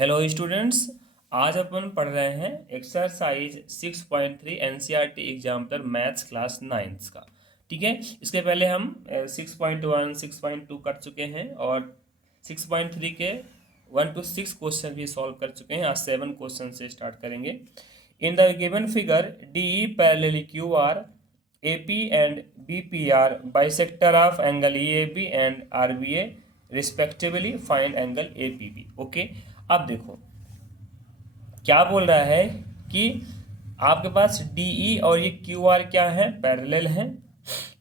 Hello students. आज अपन पढ़ रहे हैं exercise 6.3 NCERT example maths class 9 का। ठीक है, इसके पहले हम 6.1 6.2 कर चुके हैं और 6.3 के 1 to 6 क्वेश्चन भी सॉल्व कर चुके हैं। आज 7 क्वेश्चन से स्टार्ट करेंगे। In the given figure D parallel Q R A P and B P R bisector of angle E A B and R B A respectively find angle A P B. Okay, अब देखो क्या बोल रहा है कि आपके पास DE और ये क्यू आर क्या है, पैरेलल है।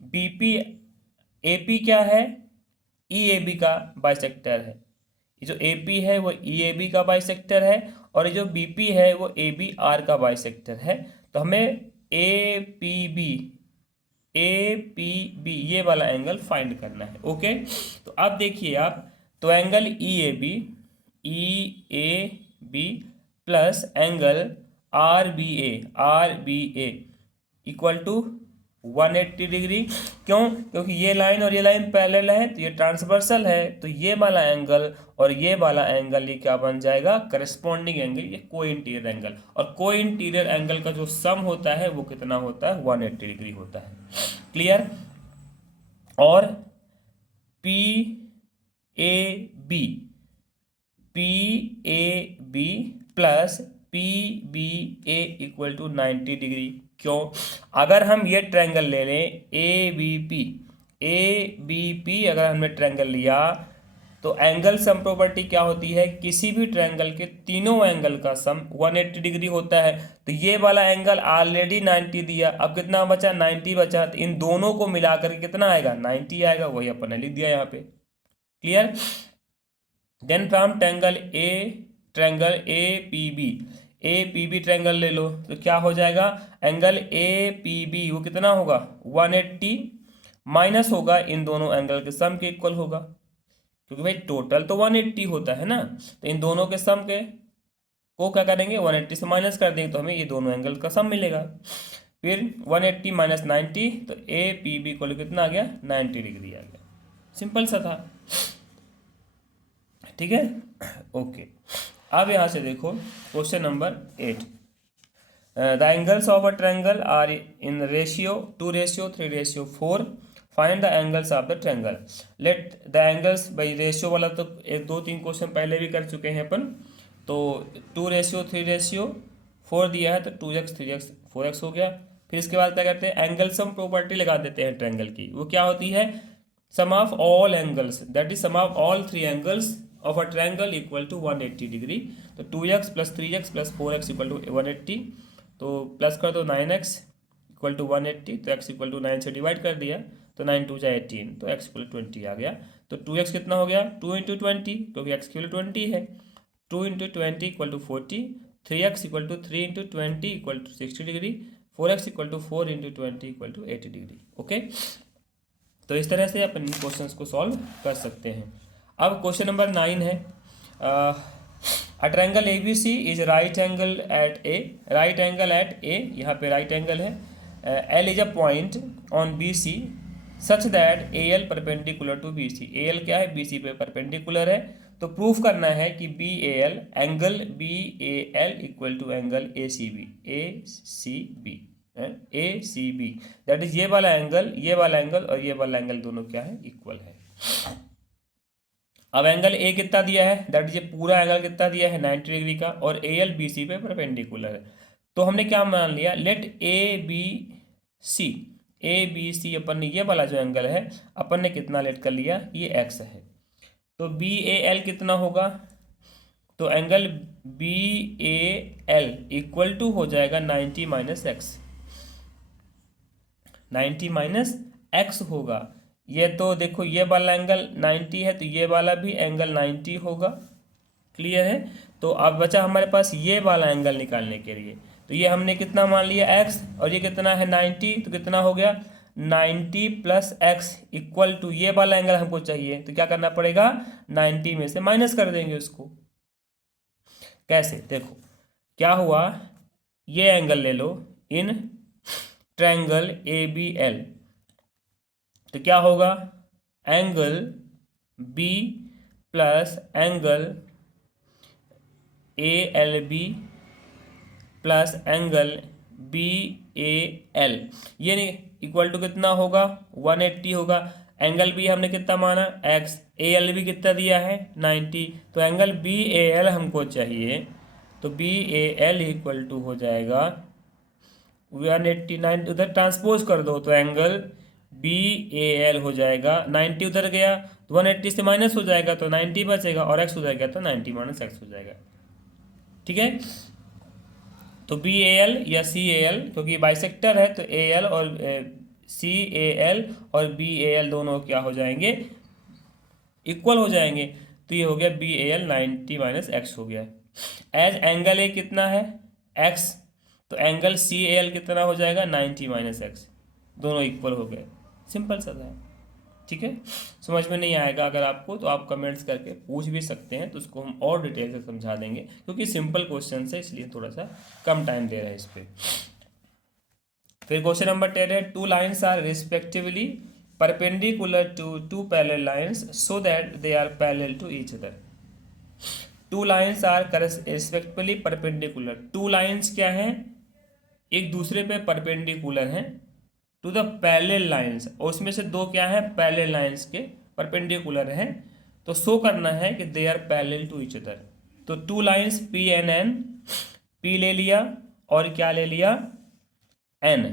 बीपी एपी क्या है, ईएबी का बाइसेक्टर है। ये जो एपी है वो ईएबी का बाइसेक्टर है और ये जो बीपी है वो एबी आर का बाइसेक्टर है। तो हमें ए पी बी ये वाला एंगल फाइंड करना है। ओके, तो अब देखिए आप, तो angle E A B plus angle R B A equal to 180 degree. क्यों? क्योंकि ये लाइन और ये लाइन पैरेलल है, तो ये ट्रांसवर्सल है, तो ये वाला एंगल और ये वाला एंगल ये क्या बन जाएगा, करस्पॉन्डिंग एंगल, ये कोई इंटीरियर एंगल। और कोई इंटीरियर एंगल का जो सम होता है वो कितना होता है, 180 डिग्री होता है। क्लियर? और P A B plus P B A equal to 90 degree. क्यों? अगर हम ये ट्रायंगल ले लें ए बी पी अगर हमने ट्रायंगल लिया तो एंगल सम प्रॉपर्टी क्या होती है, किसी भी ट्रायंगल के तीनों एंगल का सम 180 डिग्री होता है। तो ये वाला एंगल ऑलरेडी 90 दिया, अब कितना बचा, 90 बचा, तो इन दोनों को मिलाकर के कितना आएगा, 90 आएगा। वही अपन ने लिख दिया यहाँ पे। Clear? Then from triangle A P B triangle ले लो तो क्या हो जाएगा, एंगल ए पी बी वो कितना होगा, 180 माइनस होगा इन दोनों एंगल के सम के इक्वल होगा, क्योंकि भाई टोटल तो 180 होता है ना। तो इन दोनों के सम के को क्या करेंगे, 180 से माइनस कर देंगे तो हमें ये दोनों एंगल का सम मिलेगा। फिर 180 माइनस 90 तो ए पी बी इक्वल कितना आ गया, 90 डिग्री आ गया। सिंपल सा था। ठीक है, ओके। अब यहाँ से देखो question number 8। The angles of a triangle are in ratio 2:3:4। Find the angles of the triangle. Let the angles, भाई रेशियो वाला तो 1 2 3 क्वेश्चन पहले भी कर चुके हैं अपन। तो 2:3:4 दिया है तो 2x 3x 4x हो गया। फिर इसके बाद क्या करते हैं, एंगल सम प्रॉपर्टी लगा देते हैं ट्रायंगल की। वो क्या होती है, sum of all angles, that is sum of all 3 angles of a triangle equal to 180 degree. तो 2x plus 3x plus 4x equal to 180। तो प्लस कर दो 9x इक्वल टू 180, तो x इक्वल टू 9 से डिवाइड कर दिया तो 9 2 जा 18, तो x इक्वल 20 आ गया। तो 2x कितना हो गया, 2 इंटू 20, क्योंकि x की वैल्यू 20 है। 2 into 20 equal to 40। 3x equal to 3 into 20 equal to 60 degree. 4x equal to 4 into 20 equal to 80 degree. Okay, तो इस तरह से अपन इन क्वेश्चंस को सॉल्व कर सकते हैं। अब क्वेश्चन नंबर 9 है, a triangle A B C is right angle at A, यहाँ पे राइट एंगल है। L is a point on B C such that A L perpendicular to B C. A L क्या है, B C पे perpendicular है। तो proof करना है कि B A L angle B A L equal to angle A C B that is ये वाला एंगल और ये वाला एंगल दोनों क्या है, इक्वल है। अब एंगल ए कितना दिया है, दैट इज ये पूरा एंगल कितना दिया है, 90 डिग्री का, और ए एल बी सी पे परपेंडिकुलर है। तो हमने क्या मान लिया, लेट ए बी सी अपन ने ये वाला जो एंगल है अपन ने कितना लेट कर लिया, ये एक्स है। तो बी ए एल कितना होगा, तो angle B A L equal to हो जाएगा 90 माइनस एक्स, 90 माइनस एक्स होगा। ये तो देखो ये वाला एंगल 90 है तो ये वाला भी एंगल 90 होगा। क्लियर है? तो अब बचा हमारे पास ये वाला एंगल निकालने के लिए, तो ये हमने कितना मान लिया x, और ये कितना है 90, तो कितना हो गया 90 प्लस एक्स इक्वल टू ये वाला एंगल हमको चाहिए। तो क्या करना पड़ेगा, 90 में से माइनस कर देंगे उसको। कैसे, देखो क्या हुआ, ये एंगल ले लो in triangle A B L, तो क्या होगा, angle B plus angle ALB plus angle BAL, ये नहीं इक्वल टू कितना होगा 180 होगा। एंगल बी हमने कितना माना x, ALB कितना दिया है 90, तो एंगल BAL हमको चाहिए, तो BAL इक्वल टू हो जाएगा 189, उधर ट्रांसपोज कर दो तो एंगल BAL हो जाएगा, 90 उधर गया तो 180 से माइनस हो जाएगा तो 90 बचेगा, और x उधर गया तो 90 माइनस x हो जाएगा। ठीक है, तो BAL या CAL, क्योंकि बाइसेक्टर है तो AL और CAL और BAL दोनों क्या हो जाएंगे, इक्वल हो जाएंगे। तो ये हो गया BAL 90 माइनस x हो गया। एज एंगल A कितना है x, तो एंगल CAL कितना हो जाएगा 90 माइनस x, दोनों इक्वल हो गए। सिंपल सा है। ठीक है, समझ में नहीं आएगा अगर आपको तो आप कमेंट्स करके पूछ भी सकते हैं, तो उसको हम और डिटेल से समझा देंगे, क्योंकि सिंपल क्वेश्चन है इसलिए थोड़ा सा कम टाइम दे रहा है इस पर। फिर क्वेश्चन नंबर 10 है, two lines are respectively perpendicular to two parallel lines so that they are parallel to each other. Two lines are respectively perpendicular, two lines क्या है, एक दूसरे पे परपेंडिकुलर हैं टू द पैरेलल लाइन्स, और उसमें से दो क्या है पैरेलल लाइन्स के परपेंडिकुलर हैं, तो शो करना है कि they are parallel to each other. तो टू लाइन्स PNN, P ले लिया और क्या ले लिया N,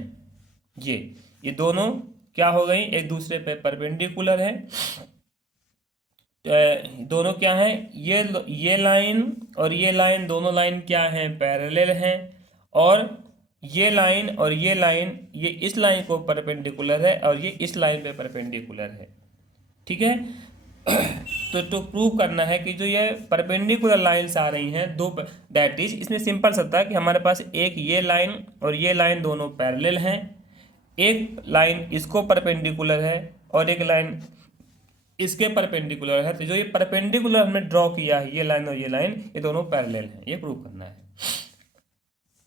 ये दोनों क्या हो गई एक दूसरे पे परपेंडिकुलर है। दोनों क्या है, ये लाइन और ये लाइन, दोनों लाइन क्या है पैरेलल हैं, और ये लाइन और ये लाइन, ये इस लाइन को परपेंडिकुलर है और ये इस लाइन पे परपेंडिकुलर है। ठीक है, तो प्रूव करना है कि जो ये परपेंडिकुलर लाइंस आ रही हैं दो, दैट इज, इसमें सिंपल सा था कि हमारे पास एक ये लाइन और ये लाइन दोनों पैरेलल हैं, एक लाइन इसको परपेंडिकुलर है और एक लाइन इसके परपेंडिकुलर है, तो जो ये परपेंडिकुलर हमने ड्रॉ किया है ये लाइन और ये दोनों पैरेलल हैं, ये प्रूव करना है।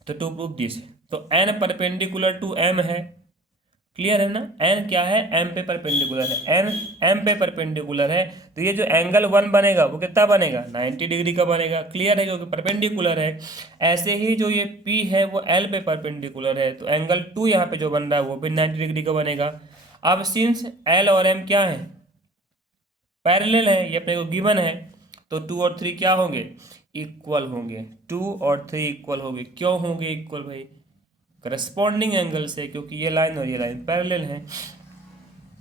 तो टू प्रूव दिस, तो n परपेंडिकुलर टू m है, क्लियर है ना, n क्या है m पे परपेंडिकुलर है, n m पे परपेंडिकुलर है, तो ये जो एंगल 1 बनेगा वो कितना बनेगा 90 डिग्री का बनेगा, क्लियर है क्योंकि परपेंडिकुलर है। ऐसे ही जो ये p है वो l पे परपेंडिकुलर है, तो एंगल 2 यहाँ पे जो बन रहा है वो भी 90 डिग्री का बनेगा। अब सिंस l और m क्या है पैरेलल है, ये अपने को गिवन है, तो 2 और 3 क्या होंगे इक्वल होंगे, 2 और 3 इक्वल होंगे। क्यों होंगे इक्वल भाई, करस्पॉन्डिंग एंगल से, क्योंकि ये लाइन और ये लाइन पैरेलल हैं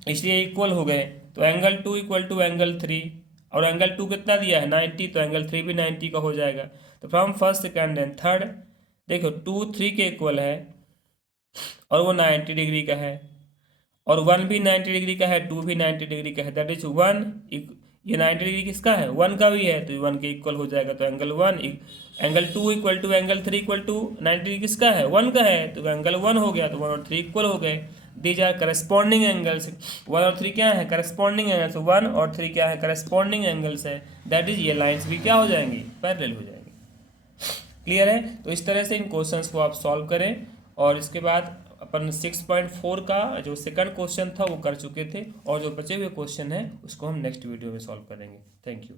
इसलिए इक्वल हो गए। तो एंगल 2 इक्वल टू एंगल 3, और एंगल 2 कितना दिया है 90, तो एंगल 3 भी 90 का हो जाएगा। तो from first second and third देखो 2 3 के इक्वल है और वो 90 डिग्री का है, और 1 भी 90 डिग्री का है, 2 भी 90 डिग्री का है, दैट इज 1, ये 90 डिग्री किसका है 1 का भी है, तो 1 के इक्वल हो जाएगा। तो angle 1 angle 2 equal to angle 3 equal to 90 degree किसका है 1 का है, तो एंगल 1 हो गया, तो 1 और 3 इक्वल हो गए। दीज आर करस्पॉन्डिंग एंगल्स, 1 और 3 क्या है करस्पॉन्डिंग एंगल्स, 1 और 3 क्या है करस्पॉन्डिंग एंगल्स है, दैट इज ये लाइन्स भी क्या हो जाएंगी पैरेलल हो जाएंगी। क्लियर है, तो इस तरह से इन क्वेश्चंस को आप सॉल्व करें। और इसके बाद अपन 6.4 का जो सेकंड क्वेश्चन था वो कर चुके थे, और जो बचे हुए क्वेश्चन है उसको हम नेक्स्ट वीडियो में सॉल्व करेंगे। Thank you.